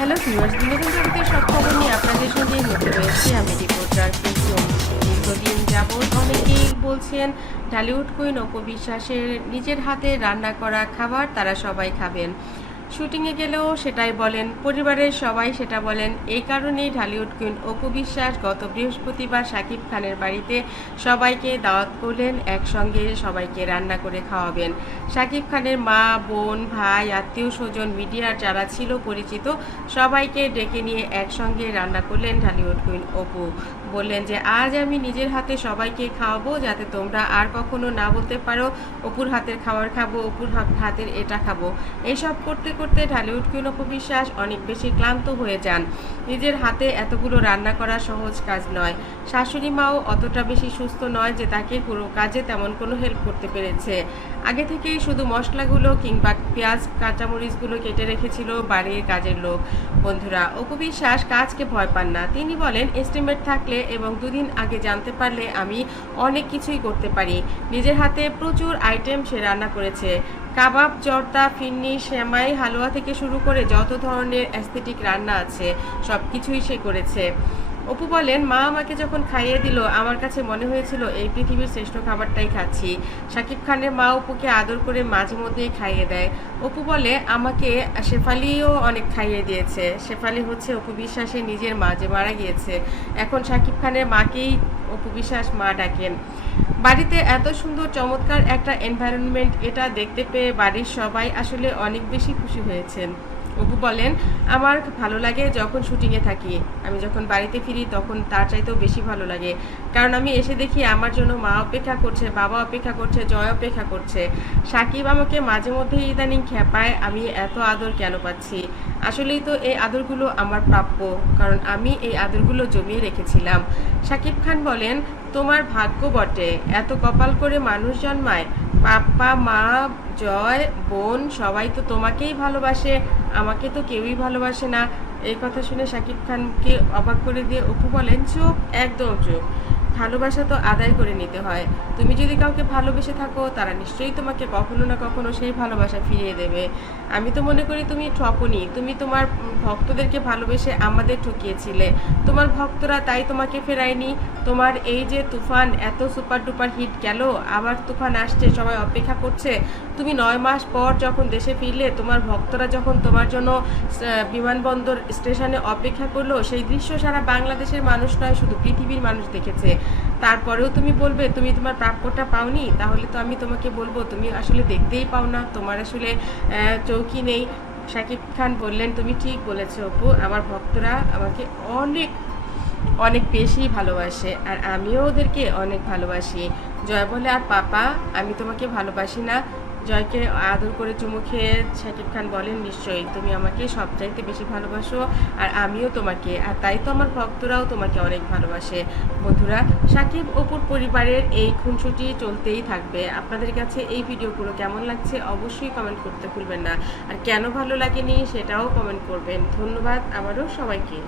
Hello viewers, বিনোদন জগতের সব খবর নিয়ে আপনাদের সঙ্গে হতে রয়েছে আমি রিপোর্টার কুসুম। দীর্ঘদিন যাবৎ অনেকেই বলছেন ঢালিউড কুইন অপু বিশ্বাসের নিজের হাতে রান্না করা খাবার তারা সবাই খাবেন। শুটিংয়ে গেলেও সেটাই বলেন, পরিবারের সবাই সেটা বলেন। এই কারণেই ঢালিউড কুইন অপু বিশ্বাস গত বৃহস্পতিবার শাকিব খানের বাড়িতে সবাইকে দাওয়াত করলেন, একসঙ্গে সবাইকে রান্না করে খাওয়াবেন। শাকিব খানের মা, বোন, ভাই, আত্মীয় স্বজন, মিডিয়ার যারা ছিল পরিচিত সবাইকে ডেকে নিয়ে একসঙ্গে রান্না করলেন ঢালিউড কুইন অপু। বললেন যে আজ আমি নিজের হাতে সবাইকে খাওয়াবো, যাতে তোমরা আর কখনো না বলতে পারো অপুর হাতের খাবার খাবো, অপুর হাতের এটা খাবো। এইসব করতে করতে ঢালিউড কুইন অপু বিশ্বাস অনেক বেশি ক্লান্ত হয়ে যান। নিজের হাতে এতগুলো রান্না করা সহজ কাজ নয়। শাশুড়ি মাও অতটা বেশি সুস্থ নয় যে তাকে পুরো কাজে তেমন কোনো হেল্প করতে পেরেছে। আগে থেকেই শুধু মশলাগুলো কিংবা পেঁয়াজ কাঁচামরিচগুলো কেটে রেখেছিল বাড়ির কাজের লোক। বন্ধুরা, অপু বিশ্বাস কাজকে ভয় পান না। তিনি বলেন, এস্টিমেট থাকলে এবং দুদিন আগে জানতে পারলে আমি অনেক কিছুই করতে পারি। নিজের হাতে প্রচুর আইটেম সে রান্না করেছে। কাবাব, জর্দা, ফিরনি, সেমাই, হালুয়া থেকে শুরু করে যত ধরনের অ্যাস্থেটিক রান্না আছে সব কিছুই সে করেছে। অপু বলেন, মা আমাকে যখন খাইয়ে দিল আমার কাছে মনে হয়েছিল এই পৃথিবীর শ্রেষ্ঠ খাবারটাই খাচ্ছি। শাকিব খানের মা অপুকে আদর করে মাঝে মধ্যেই খাইয়ে দেয়। অপু বলে, আমাকে শেফালিও অনেক খাইয়ে দিয়েছে। শেফালি হচ্ছে অপু বিশ্বাসের নিজের মা, যে মারা গিয়েছে। এখন শাকিব খানের মাকেই অপু বিশ্বাস মা ডাকেন। বাড়িতে এত সুন্দর চমৎকার একটা এনভায়রনমেন্ট, এটা দেখতে পেয়ে বাড়ির সবাই আসলে অনেক বেশি খুশি হয়েছেন। অপু বলেন, আমার ভালো লাগে যখন শুটিংয়ে থাকি। আমি যখন বাড়িতে ফিরি তখন তার চাইতেও বেশি ভালো লাগে, কারণ আমি এসে দেখি আমার জন্য মা অপেক্ষা করছে, বাবা অপেক্ষা করছে, জয় অপেক্ষা করছে। সাকিব আমাকে মাঝে মধ্যে ইদানিং খেপায় আমি এত আদর কেন পাচ্ছি। আসলেই তো এই আদরগুলো আমার প্রাপ্য, কারণ আমি এই আদরগুলো জমিয়ে রেখেছিলাম। সাকিব খান বলেন, তোমার ভাগ্য বটে, এত কপাল করে মানুষ জন্মায়। পাপ্পা, মা, জয়, বোন সবাই তো তোমাকেই ভালোবাসে, আমাকে তো কেউই ভালোবাসে না। এই কথা শুনে শাকিব খানকে অবাক করে দিয়ে অপু বলেন, চুপ, একদম চুপ। ভালোবাসা তো আদায় করে নিতে হয়। তুমি যদি কাউকে ভালোবেসে থাকো তারা নিশ্চয়ই তোমাকে কখনো না কখনো সেই ভালোবাসা ফিরিয়ে দেবে। আমি তো মনে করি তুমি ঠকনি। তুমি তোমার ভক্তদেরকে ভালোবেসে আমাদের ঠকিয়েছিলে। তোমার ভক্তরা তাই তোমাকে ফেরায়নি। তোমার এই যে তুফান এত সুপার ডুপার হিট গেল, আবার তুফান আসছে, সবাই অপেক্ষা করছে। তুমি 9 মাস পর যখন দেশে ফিরলে, তোমার ভক্তরা যখন তোমার জন্য বিমানবন্দর স্টেশনে অপেক্ষা করলো, সেই দৃশ্য সারা বাংলাদেশের মানুষ নয়, শুধু পৃথিবীর মানুষ দেখেছে। তারপরেও তুমি বলবে তুমি তোমার প্রাপ্যটা পাওনি, তাহলে তো আমি তোমাকে বলবো তুমি আসলে দেখতেই পাও না, তোমার আসলে চৌকি নেই। শাকিব খান বললেন, তুমি ঠিক বলেছো অপু, আমার ভক্তরা আমাকে অনেক অনেক বেশি ভালোবাসে, আর আমিও ওদেরকে অনেক ভালোবাসি। জয় বলে, আর পাপা, আমি তোমাকে ভালোবাসি না? জয়কে আদর করে চুমু খেয়ে শাকিব খান বলেন, নিশ্চয়ই তুমি আমাকে সবচাইতে বেশি ভালোবাসো, আর আমিও তোমাকে, আর তাই তো আমার ভক্তরাও তোমাকে অনেক ভালোবাসে। বন্ধুরা, শাকিব অপুর পরিবারের এই খুনসুটি চলতেই থাকবে। আপনাদের কাছে এই ভিডিওগুলো কেমন লাগছে অবশ্যই কমেন্ট করতে ভুলবেন না, আর কেন ভালো লাগেনি সেটাও কমেন্ট করবেন। ধন্যবাদ আবারও সবাইকে।